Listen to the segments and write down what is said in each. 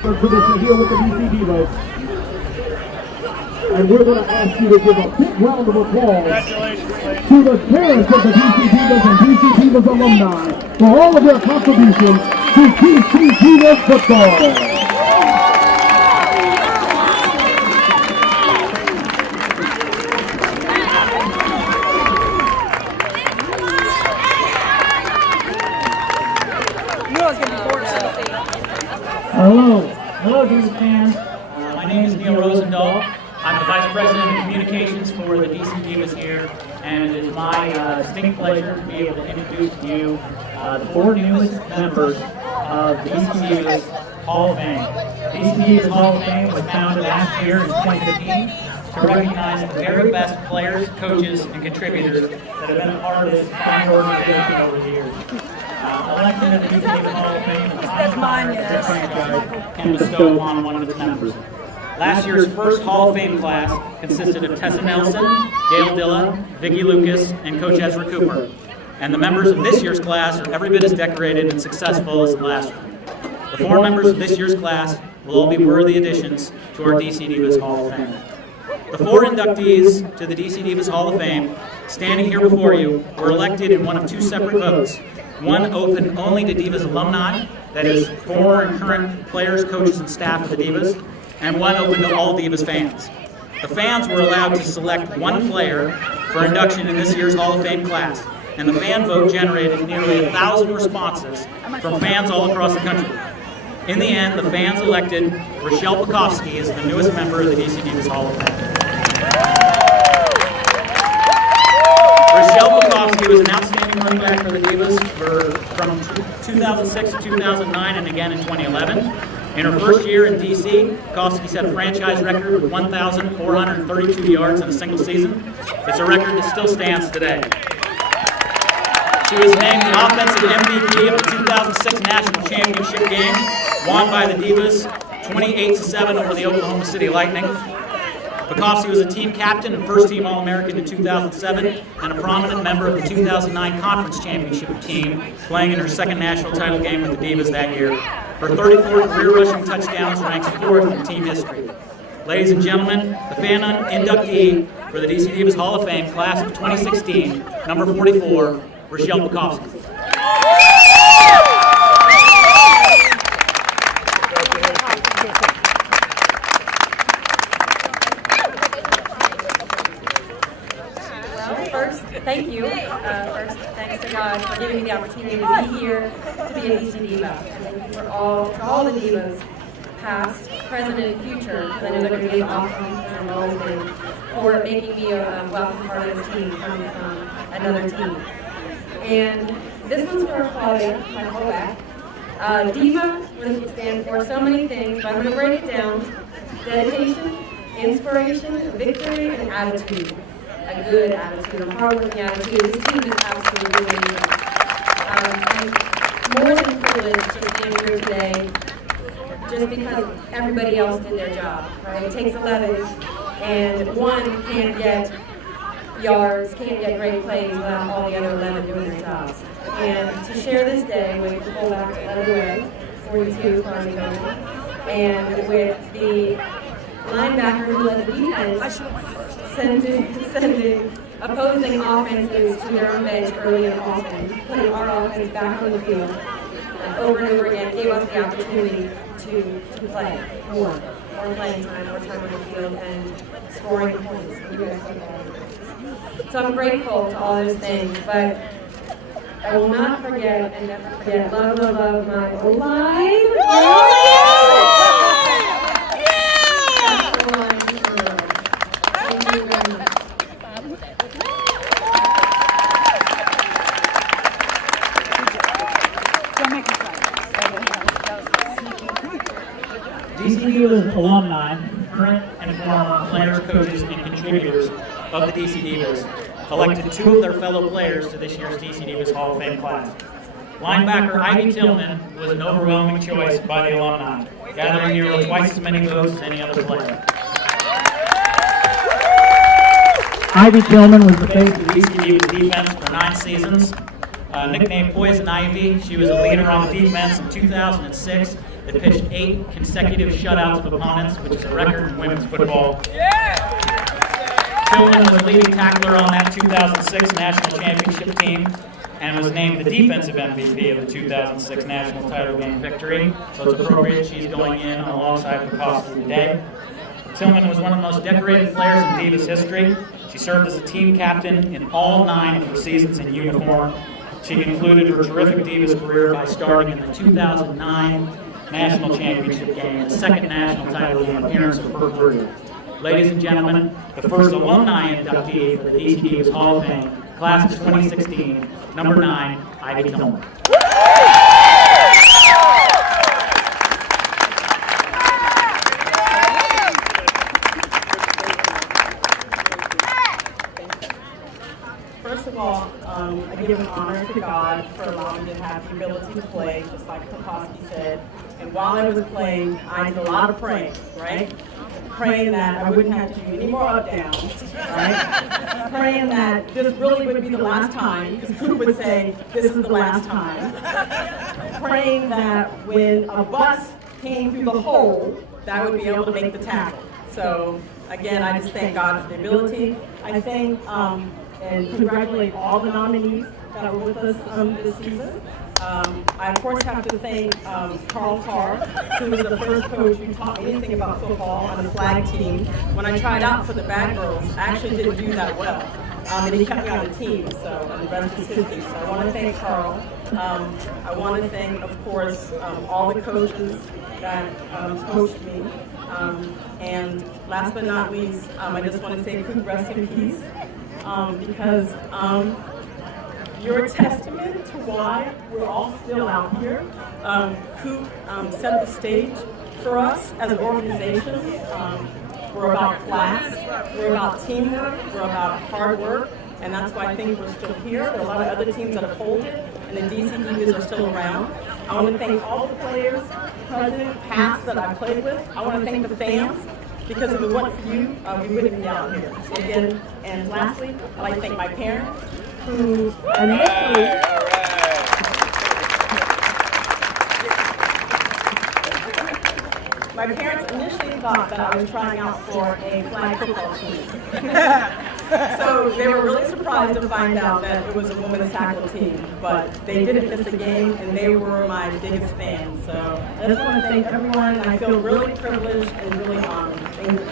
for tradition here with the DC Divas. And we're going to ask you to give a big round of applause to the parents of the DC Divas and DC Divas alumni for all of their contributions to DC Divas football. Hello, DC fans. My name is Neil Rosendahl. I'm the Vice President of Communications for the DC Divas here, and it is my distinct pleasure to be able to introduce to you the 4 newest members of the DC Divas Hall of Fame. DC Divas Hall of Fame was founded last year in 2015 to recognize the very best players, coaches, and contributors that have been a part of this fine organization over the years. Electing of the DC Divas Hall of Fame is the highest honor that this franchise can bestow upon one of its members. Last year's first Hall of Fame class consisted of Tessa Nelson, Gail Dilla, Vicki Lucas, and Coach Ezra Cooper. And the members of this year's class are every bit as decorated and successful as the last one. The 4 members of this year's class will all be worthy additions to our DC Divas Hall of Fame. The 4 inductees to the DC Divas Hall of Fame, standing here before you, were elected in one of 2 separate votes. One open only to Divas alumni, that is, former and current players, coaches, and staff of the Divas, and one open to all Divas fans. The fans were allowed to select 1 player for induction in this year's Hall of Fame class, and the fan vote generated nearly 1,000 responses from fans all across the country. In the end, the fans elected Rachelle Pecovsky as the newest member of the DC Divas Hall of Fame. Rachelle Pecovsky was an outstanding running back for the Divas from 2006 to 2009 and again in 2011. In her first year in DC, Pecovsky set a franchise record with 1,432 yards in a single season. It's a record that still stands today. She was named the offensive MVP of the 2006 National Championship game, won by the Divas 28-7 over the Oklahoma City Lightning. Pecovsky was a team captain and first-team All-American in 2007 and a prominent member of the 2009 Conference Championship team, playing in her second national title game with the Divas that year. Her 34 career rushing touchdowns ranks 4th in team history. Ladies and gentlemen, the fan inductee for the DC Divas Hall of Fame class of 2016, number 44, Rachelle Pecovsky. Thank you. First, thanks to God for giving me the opportunity to be here, to be a DC Diva. Thank you to all the Divas, past, present, and future, because I know they're going to be awesome, as they've always been, for making me a welcome part of this team, coming from another team. And this one's for Claudia, my fullback. Diva would stand for so many things, but I'm going to break it down. Dedication, inspiration, victory, and attitude. A good attitude, a hard-working attitude. This team is absolutely amazing. I'm more than privileged to stand here today just because everybody else did their job, right? It takes 11, and one can't get yards, can't get great plays without all the other 11 doing their jobs. And to share this day with the fullback that led the way, 42, Claudia, and with the linebacker who led the defense, sending opposing offenses to their own bench early and often, putting our offense back on the field over and over again, gave us the opportunity to play more playing time, more time on the field, and scoring points. So I'm grateful to all those things, but I will not forget and never forget, love my O-line. DC Divas alumni, current and former players, coaches, and contributors of the DC Divas elected 2 of their fellow players to this year's DC Divas Hall of Fame class. Linebacker Ivy Tillman was an overwhelming choice by the alumni, gathering nearly twice as many votes as any other player. Ivy Tillman was the face of DC Divas defense for 9 seasons. Nicknamed Poison Ivy, she was a leader on the defense in 2006 They pitched 8 consecutive shutouts of opponents, which is a record in women's football. Tillman was the leading tackler on that 2006 national championship team and was named the defensive MVP of the 2006 national title game victory. So it's appropriate she's going in alongside Pecovsky today. Tillman was one of the most decorated players in Divas history. She served as a team captain in all 9 of her seasons in uniform. She concluded her terrific Divas career by starting in the 2009 national championship game, the second national title game appearance of her career. Ladies and gentlemen, the first alumni inductee for the DC Divas Hall of Fame, class of 2016, number 9, Ivy Tillman. First of all, I give an honor to God for allowing me to have the ability to play, just like Pecovsky said. And while I was playing, I did a lot of praying, right? Praying that I wouldn't have to do any more up-downs, right? Praying that this really would be the last time, because Coop would say, this is the last time. Praying that when a bus came through the hole, that I would be able to make the tackle. So, again, I just thank God for the ability. I thank and congratulate all the nominees that were with us this season. I, of course, have to thank Carl Carr, who was the first coach who taught me anything about football on the flag team. When I tried out for the Bad Girls, I actually didn't do that well. And he kept me on the team, and the rest is history. So I want to thank Carl. I want to thank, of course, all the coaches that coached me. And last but not least, I just want to say rest in peace, because you're a testament to why we're all still out here. Coop set the stage for us as an organization. We're about class, we're about teamwork, we're about hard work, and that's why I think we're still here. There are a lot of other teams that have folded, and the DC Divas are still around. I want to thank all the players, present, past, that I've played with. I want to thank the fans, because if it wasn't for you, we wouldn't be out here. So again, and lastly, I'd like to thank my parents, who initially thought that I was trying out for a flag football team. So they were really surprised to find out that it was a women's tackle team, but they didn't miss a game, and they were my biggest fans. So I just want to thank everyone, and I feel really privileged and really honored. Thank you.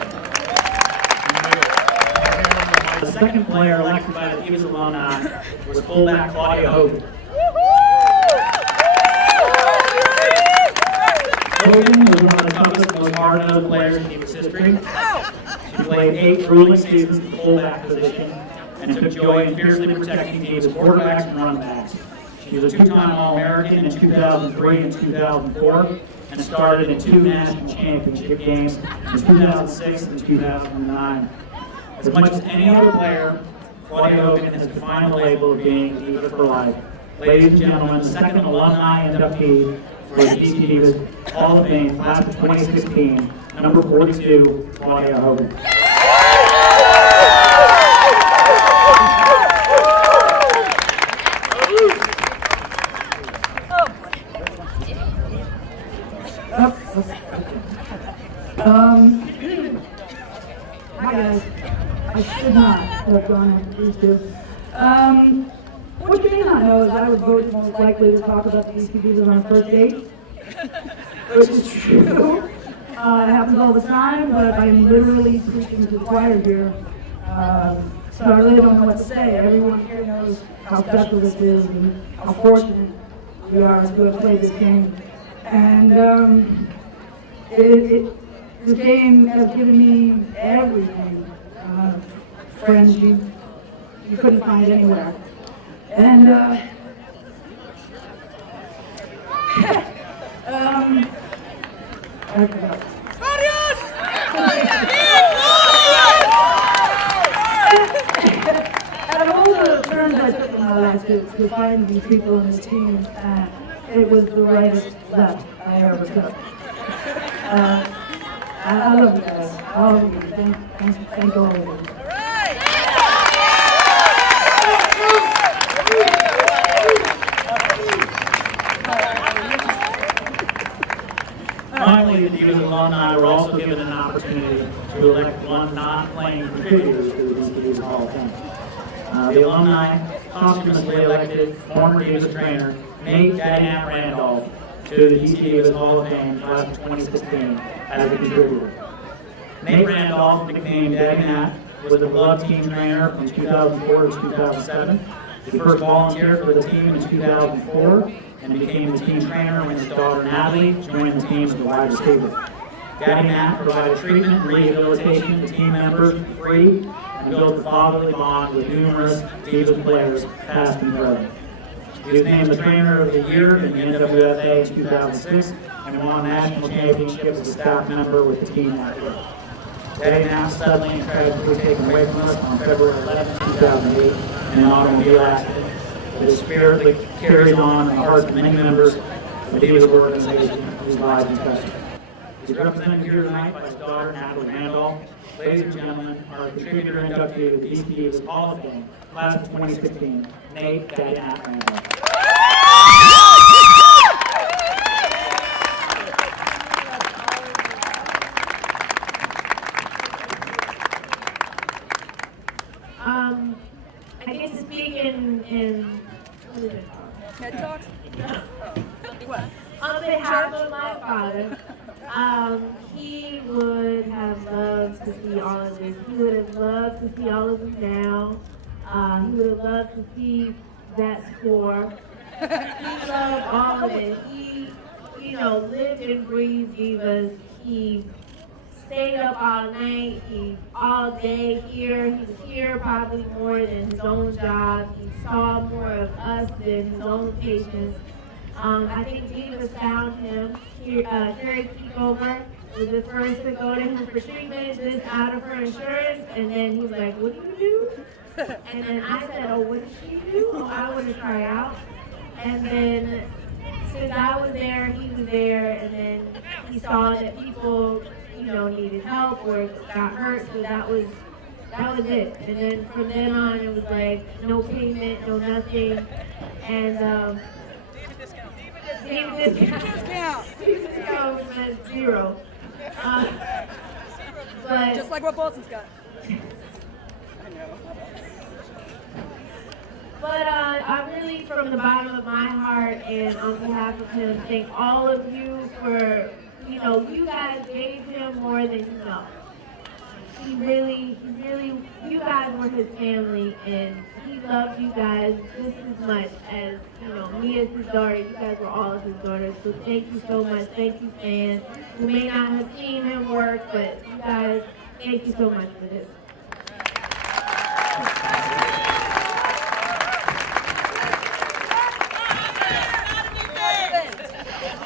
The second player elected by the Divas alumni was fullback Claudia Hogan. Hogan was one of the toughest, most hard-nosed players in Divas history. She played 8 grueling seasons at the fullback position and took joy in fiercely protecting Divas quarterbacks and running backs. She was a 2-time All-American in 2003 and 2004 and started in 2 national championship games in 2006 and 2009. As much as any other player, Claudia Hogan has defined the label of being a Diva for life. Ladies and gentlemen, the second alumni inductee for the DC Divas Hall of Fame, class of 2016, number 42, Claudia Hogan. Hi guys. I should not have gone on these two. What you may not know is I was voted most likely to talk about the ECBs on our first date, which is true. It happens all the time, but I'm literally preaching to the choir here. So I really don't know what to say. Everyone here knows how special this is and how fortunate we are to have played this game. And this game has given me everything. Friends you couldn't find anywhere. And I forgot. Out of all the terms I took in my life to find these people in this team, it was the rightest left I ever took. I love you guys, all of you. Thank all of you. Finally, the Divas alumni were also given an opportunity to elect one non-playing contributor to the DC Divas Hall of Fame. The alumni posthumously elected former Divas trainer Nate Randolph to the DC Divas Hall of Fame class of 2016 as a contributor. Nate Randolph, nicknamed Daddy Nat, was the beloved team trainer from 2004 to 2007. He first volunteered for the team in 2004 and became the team trainer when his daughter Natalie joined the team as a wide receiver. Daddy Nat provided treatment and rehabilitation to team members for free and built a fatherly bond with numerous Divas players, past and present. He was named the Trainer of the Year in the NWFA in 2006 and won a national championship as a staff member with the team that year. Daddy Nat suddenly and tragically taken away from us on February 11, 2008 in an automobile accident. But his spirit that carries on in the hearts of many members of the Divas organization whose lives he touched. He's represented here tonight by his daughter, Natalie Randolph. Ladies and gentlemen, our contributor inductee to the DC Divas Hall of Fame, class of 2016, Nate Daddy Nat Randolph. I get to speak in TED Talks? on behalf of my father. He would have loved to see all of this. He would have loved to see all of us now. He would have loved to see that score. He loved all of it. He, lived and breathed Divas. He stayed up all night, all day here. He was here probably more than his own job. He saw more of us than his own patients. I think Divas found him. Carrie Pecovsky was the first to go to him for treatment, just out of her insurance, and then he was like, "What do you do?" And then I said, "Oh, what does she do? Oh, I want to try out." And then since I was there, he was there, and then he saw that people needed help or got hurt, so that was it. And then from then on, it was like no payment, no nothing, and Diva discount was at zero. But Just like what Bolton's got. But I really, from the bottom of my heart and on behalf of him, thank all of you for, you guys gave him more than you know. He really, you guys were his family, and he loved you guys just as much as, me as his daughter. You guys were all of his daughters, so thank you so much. Thank you, fans. You may not have seen him work, but you guys, thank you so much for this.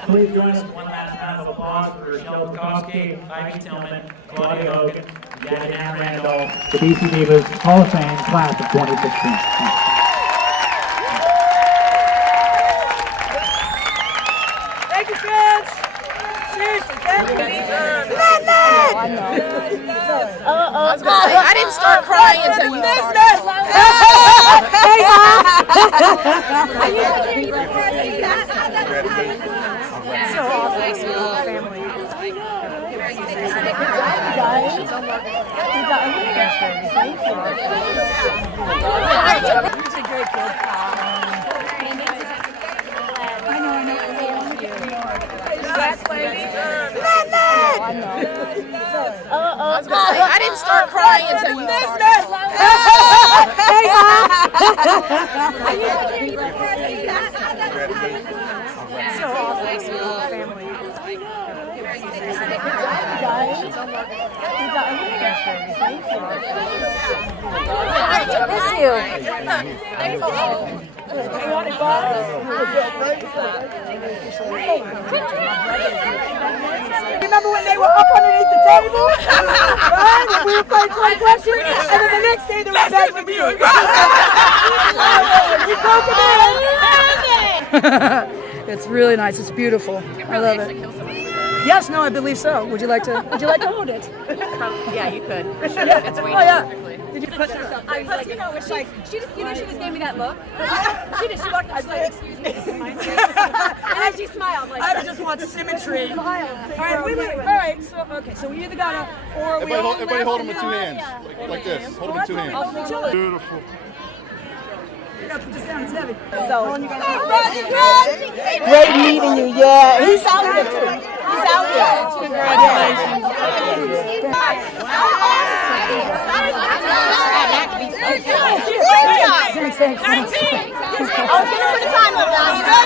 Please join us one last round of applause for Rachelle, Pecovsky, Ivy Tillman, Claudia, Hogan, and Daddy Randolph, the DC Divas Hall of Fame class of 2016. Thank you, fans. Seriously, thank you. I didn't start crying until you started. So awesome. Family. I didn't start crying until you started. So awesome. Family. Miss you. Remember when they were up underneath the table? Right? And we were playing 20 questions, and then the next day they were back with you. It's really nice. It's beautiful. I love it. Yes, no, I believe so. Would you like to hold it? Yeah, you could. For sure. Yeah. It's way Oh, yeah. perfectly. Did Plus, you know, it's like she just gave me that look. She walked. I was like, excuse me. And then she smiled. Like, I just want symmetry. All right, wait. All right, so we either gotta, or we all everybody hold them with 2 hands, like this. Hold them with 2 hands. Beautiful. Great meeting you, yeah. He's out there too. He's out there. Congratulations.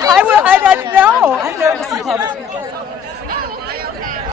I will. I know. I'm nervous in public.